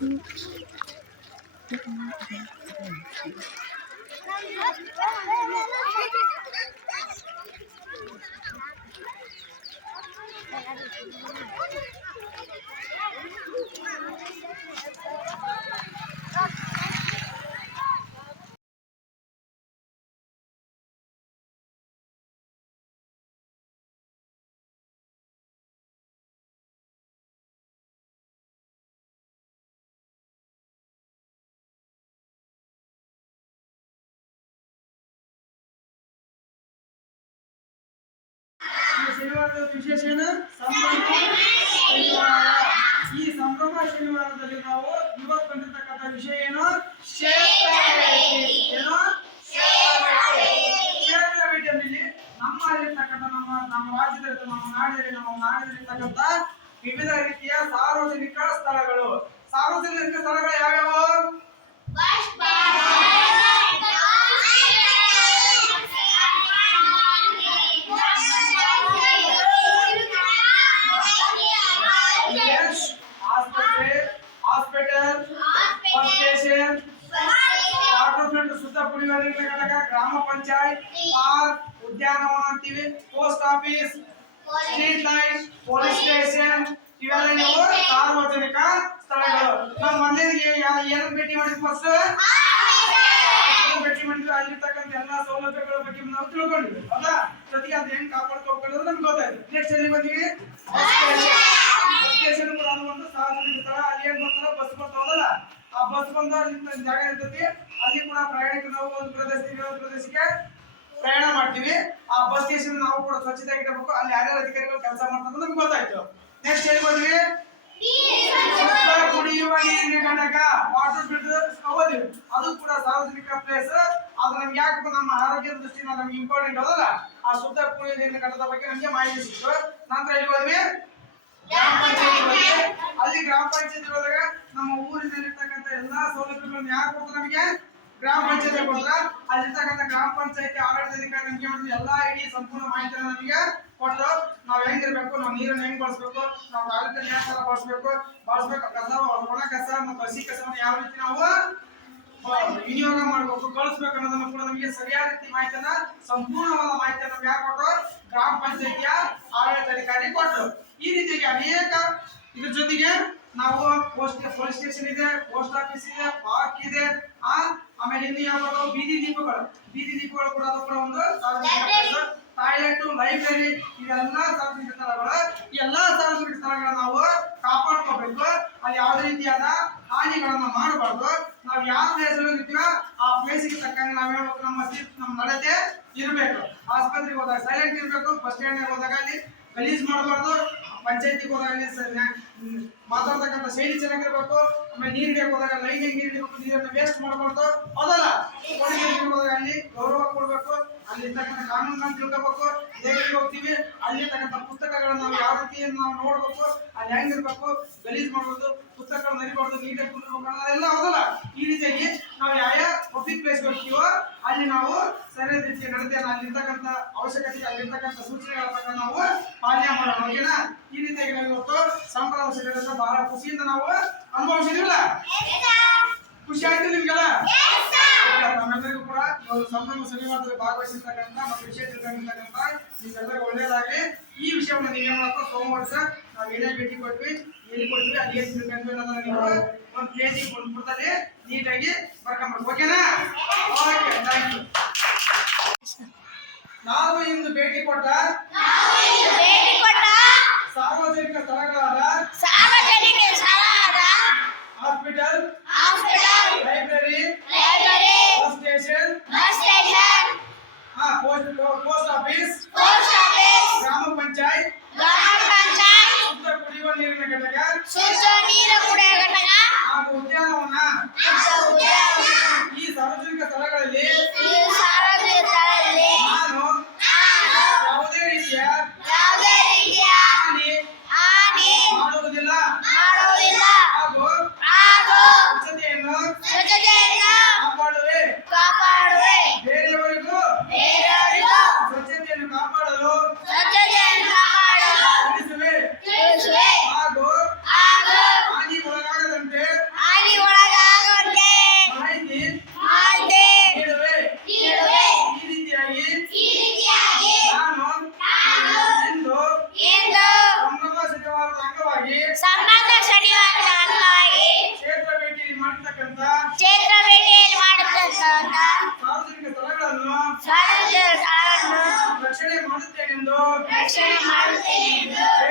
ಈ ಶನಿವಾರದ ವಿಶೇಷ ಏನು? ಸಂಭ್ರಮ ಶನಿವಾರ ಈ ಸಂಭ್ರಮ ಶನಿವಾರದಲ್ಲಿ ನಾವು ಇವತ್ತು ಬಂದಿರತಕ್ಕಂಥ ವಿಷಯ ಏನು. ಏನು? ಕ್ಷೇತ್ರ ಭೇಟಿಯಲ್ಲಿ ನಮ್ಮಲ್ಲಿರ್ತಕ್ಕಂಥ ನಮ್ಮ ನಮ್ಮ ರಾಜ್ಯದಲ್ಲಿ ನಮ್ಮ ನಾಡಿನಲ್ಲಿ ನಮ್ಮ ನಾಡಿನಲ್ಲಿರ್ತಕ್ಕಂಥ ವಿವಿಧ ರೀತಿಯ ಸಾರ್ವಜನಿಕ ಸ್ಥಳಗಳು. ಸಾರ್ವಜನಿಕ ಸ್ಥಳಗಳು ಯಾವ್ಯಾವು Yes, ಆಸ್ಪತ್ರೆ hospital bus station water front ಸುತ್ತ ಕುಡಿಯುವ ನೀರಿನ ಘಟಕ ಗ್ರಾಮ ಪಂಚಾಯತ್ ಪಾರ್ಕ್ ಉದ್ಯಾನವನ ಅಂತೀವಿ. Post office street light police station ಇವೆಲ್ಲ ಸಾರ್ವಜನಿಕ ಸ್ಥಳಗಳು. ನಾವು ಮೊದಲಿಗೆ ಏನು ಭೇಟಿ ಮಾಡಿದ್ವಿ ಫಸ್ಟ್ ಭೇಟಿ ಮಾಡಿದ್ರು ಅಲ್ಲಿರ್ತಕ್ಕಂಥ ಎಲ್ಲಾ ಸೌಲಭ್ಯಗಳ ಬಗ್ಗೆ ನಾವು ತಿಳ್ಕೊಂಡ್ವಿ ಹೌದಾ? ಜೊತೆಗೆ ಅದ್ ಹೆಂಗ್ ಕಾಪಾಡ್ಕೋಬೇಕು ನಮ್ಗೆ ಗೊತ್ತಾಯ್ತು. ನೆಕ್ಸ್ಟ್ ಎಲ್ಲಿ ಬಂದೀವಿ? ಸ್ಟೇಷನ್ ಕೂಡ ಅದು ಒಂದು ಸಾರ್ವಜನಿಕ ಸ್ಥಳ ಅಲ್ಲಿ ಏನ್ ಬರ್ತಾರ ಬಸ್ ಬರ್ತಾವಲ್ಲ ಆ ಬಸ್ ಬಂದು ಅಲ್ಲಿ ಜಾಗ ಇರ್ತೈತಿ. ಅಲ್ಲಿ ಕೂಡ ಪ್ರಯಾಣಿಕರು ನಾವು ಒಂದು ಪ್ರದೇಶದಿಂದ ಇನ್ನೊಂದು ಪ್ರದೇಶಕ್ಕೆ ಪ್ರಯಾಣ ಮಾಡ್ತೀವಿ. ಆ ಬಸ್ ಸ್ಟೇಷನ್ ನಾವು ಕೂಡ ಸ್ವಚ್ಛತೆ ಇಡಬೇಕು ಅಲ್ಲಿ ಯಾರ್ಯಾರು ಅಧಿಕಾರಿಗಳು ಕೆಲಸ ಮಾಡ್ತಾರೆ ನಮ್ಗೆ ಗೊತ್ತಾಯ್ತು. ನೆಕ್ಸ್ಟ್ ಎಲ್ಲಿ ಬಂದ್ವಿ. ಕುಡಿಯುವ ನೀರಿನ ಘಟಕ ವಾಟರ್ ಫಿಲ್ಟರ್ ಹೋದ್ವಿ ಅದು ಕೂಡ ಸಾರ್ವಜನಿಕ ಪ್ಲೇಸ್ ಅದು ನಮ್ಗೆ ಯಾಕೆ ನಮ್ಮ ಆರೋಗ್ಯದ ದೃಷ್ಟಿಯಿಂದ ನಮ್ಗೆ ಇಂಪಾರ್ಟೆಂಟ್ ಹೋದಲ್ಲ? ಆ ಶುದ್ಧ ಕುಡಿಯುವ ನೀರಿನ ಘಟಕದ ಬಗ್ಗೆ ನಮಗೆ ಮಾಹಿತಿ ಸಿಕ್ತು. ನಂತರ ಪಂಚಾಯತ್ ಹೋದ್ವಿ ಅಲ್ಲಿ ಗ್ರಾಮ ಪಂಚಾಯತ್ ಹೋದಾಗ ನಮ್ಮ ಊರಿನಲ್ಲಿರ್ತಕ್ಕಂಥ ಎಲ್ಲಾ ಸೌಲಭ್ಯಗಳನ್ನ ಯಾರು ಕೊಡ್ತಾರೆ ನಮಗೆ? ಗ್ರಾಮ ಪಂಚಾಯತ್ ಕೊಡ್ತಾರ. ಅಲ್ಲಿರ್ತಕ್ಕಂಥ ಗ್ರಾಮ ಪಂಚಾಯತಿ ಆಡಳಿತಾಧಿಕಾರಿ ನಮ್ಗೆ ಮಾಡಿದ್ರು ಎಲ್ಲಾ ಇಡೀ ಸಂಪೂರ್ಣ ಮಾಹಿತಿಯನ್ನು ನಮಗೆ ಕೊಟ್ಟು ನಾವ್ ಹೆಂಗಿರ್ಬೇಕು, ನಾವ್ ನೀರನ್ನ ಹೆಂಗ್ ಬಳಸ್ಬೇಕು, ನಾವ್ ಟಾಯ್ಲೆಟ್ ಯಾವ ತರ ಬಳಸ್ಬೇಕು ಬಳಸ್ಬೇಕು ಕಸ ಒಣ ಕಸ ಮತ್ತು ಹಸಿ ಕಸವನ್ನು ಯಾವ ರೀತಿ ನಾವು ವಿನಿಯೋಗ ಮಾಡ್ಬೇಕು, ಕಳಿಸ್ಬೇಕು ಅನ್ನೋದನ್ನ ಕೂಡ ನಮಗೆ ಸರಿಯಾದ ರೀತಿ ಮಾಹಿತಿಯನ್ನ, ಸಂಪೂರ್ಣವಾದ ಮಾಹಿತಿಯನ್ನು ನಮ್ಗೆ ಯಾರು ಕೊಟ್ಟರು ಗ್ರಾಮ ಪಂಚಾಯತಿಯ ಆಡಳಿತಾಧಿಕಾರಿ ಕೊಟ್ಟರು ಈ ರೀತಿಯಾಗಿ ಅನೇಕ ಇದ್ರ ಜೊತೆಗೆ ನಾವು ಪೋಸ್ಟ್ ಪೊಲೀಸ್ ಸ್ಟೇಷನ್ ಇದೆ ಪೋಸ್ಟ್ ಆಫೀಸ್ ಇದೆ ಪಾರ್ಕ್ ಇದೆ ಆ ಆಮೇಲೆ ಇನ್ನು ಯಾವ ಬೀದಿ ದೀಪಗಳು ಬೀದಿ ದೀಪಗಳು ಕೂಡ ಅದು ಕೂಡ ಒಂದು ಟಾಯ್ಲೆಟ್ ಲೈಬ್ರರಿ ಇವೆಲ್ಲ ಸಾರ್ವಜನಿಕ ಸ್ಥಳಗಳು. ಈ ಎಲ್ಲಾ ಸಾರ್ವಜನಿಕ ಸ್ಥಳಗಳನ್ನ ನಾವು ಕಾಪಾಡ್ಕೋಬೇಕು. ಅಲ್ಲಿ ಯಾವುದೇ ರೀತಿಯಾದ ಹಾನಿಗಳನ್ನ ಮಾಡಬಾರ್ದು. ನಾವು ಯಾವ ಪ್ಲೇಸ್ ಇರ್ತೀವೋ ಆ ಪ್ಲೇಸಿಗೆ ತಕ್ಕಂಗೆ ನಾವ್ ಹೇಳ್ಬೇಕು ನಮ್ಮ ನಮ್ಮ ನಡತೆ ಇರಬೇಕು. ಆಸ್ಪತ್ರೆಗೆ ಹೋದಾಗ ಸೈಲೆಂಟ್ ಇರಬೇಕು ಬಸ್ ಸ್ಟ್ಯಾಂಡ್ ಹೋದಾಗ ಅಲ್ಲಿ ಗಲೀಜ್ ಮಾಡಬಾರ್ದು. ಪಂಚಾಯತಿಗೆ ಹೋದಾಗ ಮಾತಾಡ್ತಕ್ಕಂಥ ಶೈಲಿ ಚೆನ್ನಾಗಿರ್ಬೇಕು. ಆಮೇಲೆ ನೀರು ಹಿಡಿಯಕ್ಕೆ ಹೋದಾಗ ಲೈನ್ ನೀರು ನೀರನ್ನು ವೇಸ್ಟ್ ಮಾಡಬಾರ್ದು ಹೋದಾಗ ಅಲ್ಲಿ ಗೌರವ ಕೊಡ್ಬೇಕು. ಅಲ್ಲಿ ಇರ್ತಕ್ಕಂಥ ಕಾನೂನನ್ನ ತಿಳ್ಕೋಬೇಕು ದೇವರಿಗೆ ಹೋಗ್ತೀವಿ. ಅಲ್ಲಿರ್ತಕ್ಕಂಥ ಪುಸ್ತಕಗಳನ್ನ ನಾವು ಯಾವ ರೀತಿ ನಾವು ನೋಡ್ಬೇಕು ಅಲ್ಲಿ ಹೆಂಗಿರ್ಬೇಕು ಗಲೀಜ್ ಮಾಡ್ಬೋದು ಪುಸ್ತಕಗಳನ್ನ ನರಿಬಾರ್ದು ನೀಟಾಗಿ ಕುಂದಿರ್ಬೇಕು ಅದೆಲ್ಲ ಹೌದಲ್ಲ ಈ ರೀತಿಯಾಗಿ ನಾವು ಯಾವ ಪಬ್ಲಿಕ್ ಪ್ಲೇಸ್ ಹೋಗ್ತೀವೋ ಅಲ್ಲಿ ನಾವು ಸರಿಯಾದ ರೀತಿಯ ನಡತೆಯನ್ನು ಅಲ್ಲಿರ್ತಕ್ಕಂಥ ಅವಶ್ಯಕತೆ ಅಲ್ಲಿರ್ತಕ್ಕಂಥ ಸೂಚನೆಗಳ ಪ್ರಕಾರ ನಾವು ಪಾಲನೆ ಮಾಡೋಣ ಓಕೆನಾ ಈ ರೀತಿಯಾಗಿ ನಾವು ಇವತ್ತು ಸೇರಿದ್ರೆ ಬಹಳ ಖುಷಿಯಿಂದ ನಾವು ಅನುಭವಿಸಿದಿಲ್ಲ ಖುಷಿ ಆಯ್ತು ನಿಮ್ಗೆಲ್ಲ ಓಕೆ, ನಮ್ಮೆಲ್ಲರಿಗೂ ಕೂಡ ಈ ಒಂದು ಸಂಭ್ರಮ ಶನಿವಾರದಲ್ಲಿ ಭಾಗವಹಿಸಿರ್ತಕ್ಕಂಥ ಮತ್ತು ವಿಷಯ ತಿಳ್ಕೊಂಡಿರ್ತಕ್ಕಂಥ ನಿಮ್ಗೆಲ್ಲರಿಗೂ ಒಳ್ಳೇದಾಗಲಿ ಈ ವಿಷಯವನ್ನು ನೀವೇನ್ ಮಾಡಬೇಕು ಸೋಮವಾರ ಸರ್ ನಾವು ಏನೇ ಭೇಟಿ ಕೊಟ್ವಿ ಎಲ್ಲಿ ಕೊಟ್ವಿ ಅಲ್ಲಿ ಏನು ತಿಳ್ಕೊಂಡ್ವಿ ಅನ್ನೋದನ್ನ ನೀವು ಒಂದು ಪೇಜಿ ಒಂದು ಪುಟದಲ್ಲಿ ನೀಟಾಗಿ ಬರ್ಕೊಂಡ್ಬರ್ಬೇಕು ಓಕೆನಾ ಓಕೆ ಥ್ಯಾಂಕ್ ಯು ನಾವು ಇಂದು ಭೇಟಿ ಕೊಟ್ಟ ಸಾರ್ವಜನಿಕ ಸ್ಥಳಗಳಾದ ಸಾರ್ವಜನಿಕ ಸ್ಥಳವಾದ hospital hospital library library bus station bus station post post office post office ಗ್ರಾಮ ಪಂಚಾಯತ್ ಗ್ರಾಮ ಪಂಚಾಯತ್ ಶುದ್ಧ ಕುಡಿಯುವ ನೀರಿನ ಘಟಕ ಶುದ್ಧ ನೀರು ಕುಡಿಯುವ ಘಟಕ ಹಾಗೂ ಉದ್ಯಾನವನ ಮತ್ತು Let your heart in the